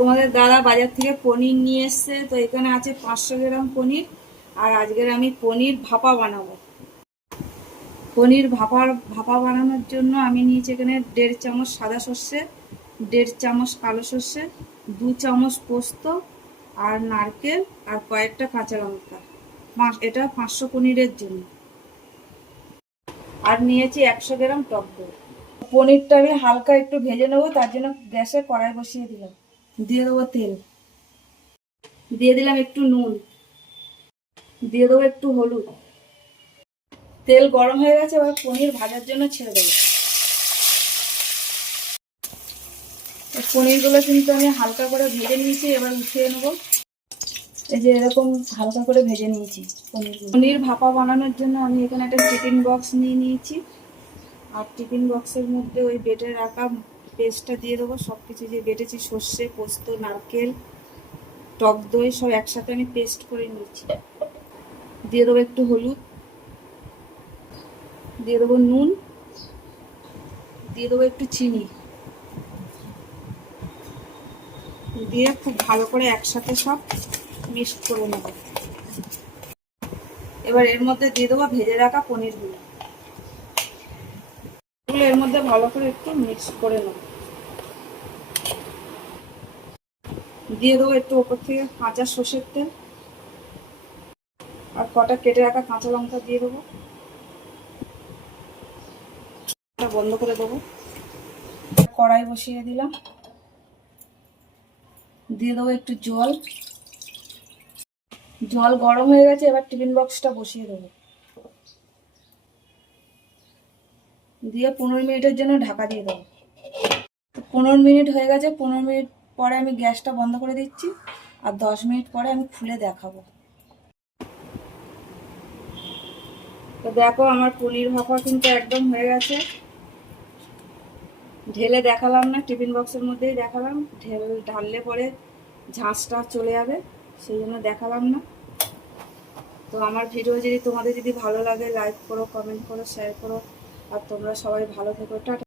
তোমাদের দাদা বাজার থেকে পনির নিয়ে এসছে, তো এখানে আছে 500 গ্রাম পনির। আর আজকের আমি পনির ভাপা বানাবো। পনির ভাপা বানানোর জন্য আমি নিয়েছি এখানে 1.5 চামচ সাদা সর্ষে, 1.5 চামচ কালো সর্ষে, 2 চামচ পোস্ত আর নারকেল আর কয়েকটা কাঁচা লঙ্কা। এটা 500 পনিরের জন্য। আর নিয়েছি 100 গ্রাম টক দই। পনিরটা আমি হালকা একটু ভেজে নেবো, তার জন্য গ্যাসে কড়াই বসিয়ে দিলাম। দিয়ে দেবো তেল, দিয়ে দিলাম একটু নুন, দিয়ে দেবো একটু হলুদ। তেল গরম হয়ে গেছে, এবার পনির ভাজার জন্য ছেড়ে দেবো। পনিরগুলো কিন্তু আমি হালকা করে ভেজে নিয়েছি, এবার উঠিয়ে নেবো। এই যে এরকম হালকা করে ভেজে নিয়েছি পনির ভাপা বানানোর জন্য আমি এখানে একটা টিফিন বক্স নিয়ে নিয়েছি। আর টিফিন বক্সের মধ্যে ওই বেটে রাখা পেস্টটা দিয়ে দেবো। সব কিছু যে বেটেছি, সর্ষে, পোস্ত, নারকেল, টক দই সব একসাথে আমি পেস্ট করে নিয়েছি। দিয়ে দেবো একটু হলুদ, দিয়ে দেবো নুন, দিয়ে দেবো একটু চিনি, দিয়ে খুব ভালো করে একসাথে সব মিক্স করে নেব। এবার এর মধ্যে দিয়ে দেবো ভেজে রাখা পনিরগুলো। এর মধ্যে ভালো করে একটু মিক্স করে নেব। দিয়ে দেবো একটু ওপর থেকে কাঁচা সর্ষের তেল, আর কটা কেটে রাখা কাঁচা লঙ্কা দিয়ে দেবো। বন্ধ করে দেবো। কড়াই বসিয়ে দিলাম, দিয়ে দেবো একটু জল। জল গরম হয়ে গেছে, এবার টিফিন বক্সটা বসিয়ে দেবো। দিয়ে 15 মিনিটের জন্য ঢাকা দিয়ে দেবো। 15 মিনিট হয়ে গেছে। 15 মিনিট পরে আমি গ্যাসটা বন্ধ করে দিচ্ছি, আর 10 মিনিট পরে আমি খুলে দেখাবো। তো দেখো আমার পনির ভাপা কিন্তু একদম হয়ে গেছে। ঢেলে দেখালাম না, টিফিন বক্সের মধ্যেই দেখালাম। ঢাললে পরে ঝাঁঝটা চলে যাবে, সেই জন্য দেখালাম না। তো আমার ভিডিও যদি তোমাদের ভালো লাগে, লাইক করো, কমেন্ট করো, শেয়ার করো। আর তোমরা সবাই ভালো থেকো। টাটা।